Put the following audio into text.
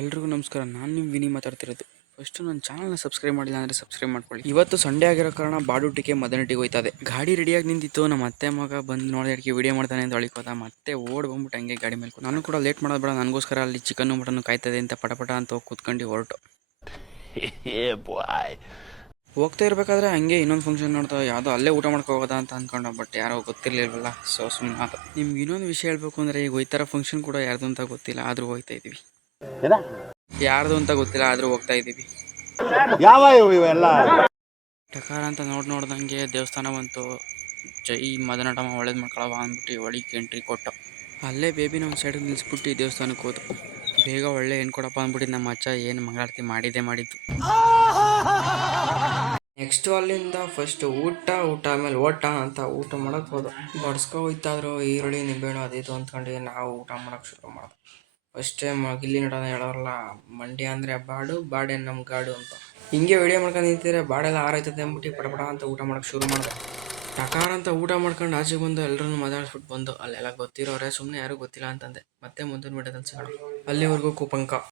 ಎಲ್ರಿಗೂ ನಮಸ್ಕಾರ. ನಾನು ನಿಮ್ಮ ವಿನಿ ಮಾತಾಡ್ತಿರೋದು. ಫಸ್ಟ್ ನನ್ನ ಚಾನಲ್ನ ಸಬ್ಸ್ಕ್ರೈಬ್ ಮಾಡಿಲ್ಲ ಅಂದರೆ ಸಬ್ಸ್ಕ್ರೈಬ್ ಮಾಡ್ಕೊಳ್ಳಿ. ಇವತ್ತು ಸಂಡೇ ಆಗಿರೋ ಕಾರಣ ಬಾಡೂಟಿಗೆ ಮದನಟ್ಟಿಗೆ ಹೋಯ್ತದೆ. ಗಾಡಿ ರೆಡಿಯಾಗಿ ನಿಂತಿತ್ತು. ನಮ್ಮ ಅತ್ತೆ ಮಗ ಬಂದು ನೋಡಿದಕ್ಕೆ ವಿಡಿಯೋ ಮಾಡ್ತಾನೆ ಅಂತ ಹೊಳಿಕೋದ. ಮತ್ತೆ ಓಡ್ ಬಂದ್ಬಿಟ್ಟು ಹಂಗೆ ಗಾಡಿ ಮೇಲೆ ನಾನು ಕೂಡ ಲೇಟ್ ಮಾಡೋದು ಬೇಡ, ನನಗೋಸ್ಕರ ಅಲ್ಲಿ ಚಿಕನ್ನು ಮಟನ್ನು ಕಾಯ್ತದೆ ಅಂತ ಪಟಪಟ ಅಂತ ಹೋಗಿ ಕೂತ್ಕೊಂಡು ಹೊರಟು. ಹೋಗ್ತಾ ಇರಬೇಕಾದ್ರೆ ಹಂಗೆ ಇನ್ನೊಂದು ಫಂಕ್ಷನ್ ನೋಡ್ತಾ ಯಾವುದೋ ಅಲ್ಲೇ ಊಟ ಮಾಡ್ಕೊ ಹೋಗೋದಾ ಅಂತ ಅಂದ್ಕೊಂಡು, ಬಟ್ ಯಾರೋ ಗೊತ್ತಿರಲಿಲ್ವಲ್ಲ, ಸೊ ಸುಮ್ಮನೆ ಅದು. ನಿಮ್ಗೆ ಇನ್ನೊಂದು ವಿಷಯ ಹೇಳ್ಬೇಕು ಅಂದರೆ, ಈಗ ಹೋಯ್ತಾರ ಫಂಕ್ಷನ್ ಕೂಡ ಯಾರ್ದು ಅಂತ ಗೊತ್ತಿಲ್ಲ, ಆದರೂ ಹೋಗ್ತಾ ಇದ್ದೀವಿ. ಯಾರ್ದು ಅಂತ ಗೊತ್ತಿಲ್ಲ, ಆದರೂ ಹೋಗ್ತಾ ಇದ್ದೀವಿ. ಯಾವ ಇವೆಲ್ಲ ಟಕಾರ ಅಂತ ನೋಡ್ದಂಗೆ ದೇವಸ್ಥಾನ ಬಂತು. ಜೈ ಮದನಟಮ್ಮ ಒಳ್ಳೇದು ಮಾಡ್ಕೊಳವ ಅಂದ್ಬಿಟ್ಟು ಒಳಗೆ ಎಂಟ್ರಿ ಕೊಟ್ಟು, ಅಲ್ಲೇ ಬೇಬಿ ನಮ್ಮ ಸೈಡಿಗೆ ನಿಲ್ಲಿಸ್ಬಿಟ್ಟು ದೇವಸ್ಥಾನಕ್ಕೆ ಹೋದ್ರು. ಬೇಗ ಒಳ್ಳೆ ಹೆಣ್ಣು ಕೊಡಪ್ಪ ಅಂದ್ಬಿಟ್ಟು ನಮ್ಮ ಅಚ್ಚ ಏನು ಮಂಗಳಾರತಿ ಮಾಡಿದ್ದು. ನೆಕ್ಸ್ಟು ಅಲ್ಲಿಂದ ಫಸ್ಟ್ ಊಟ ಆಮೇಲೆ ಓಟ ಅಂತ ಊಟ ಮಾಡೋಕ್ಕೆ ಹೋದ. ಬಡ್ಸ್ಕೊ ಹೋಯ್ತಾದ್ರು ಈರುಳ್ಳಿ ನಿಂಬೆಹಣ್ಣು ಅದಿದು ಅಂದ್ಕೊಂಡು ನಾವು ಊಟ ಮಾಡೋಕ್ಕೆ ಶುರು ಮಾಡೋದು. ಫಸ್ಟೇ ಗಿಲ್ಲಿ ನಟ ಹೇಳೋರಲ್ಲ, ಮಂಡ್ಯ ಅಂದರೆ ಬಾಡೆ ನಮ್ಮ ಗಾಡು ಅಂತ. ಹಿಂಗೆ ವಿಡಿಯೋ ಮಾಡ್ಕೊಂಡು ನಿಂತಿದ್ರೆ ಬಾಡೆಲ್ಲ ಆರೈತದೆ ಅಂದ್ಬಿಟ್ಟು ಪಡಪಡ ಅಂತ ಊಟ ಮಾಡೋಕ್ಕೆ ಶುರು ಮಾಡಿದೆ. ಟಕಾರ ಅಂತ ಊಟ ಮಾಡ್ಕೊಂಡು ಆಚೆಗೆ ಬಂದು ಎಲ್ಲರೂ ಮಾತಾಡಿಸ್ಬಿಟ್ಟು ಬಂದು, ಅಲ್ಲೆಲ್ಲ ಗೊತ್ತಿರೋರೆ, ಸುಮ್ಮನೆ ಯಾರೂ ಗೊತ್ತಿಲ್ಲ ಅಂತಂದೆ. ಮತ್ತೆ ಮುಂದಿನ ವಿಡಿಯೋದಲ್ಲಿ ಸಿಗೋಣ. ಅಲ್ಲಿವರೆಗೂ ಕುಪಂಕ.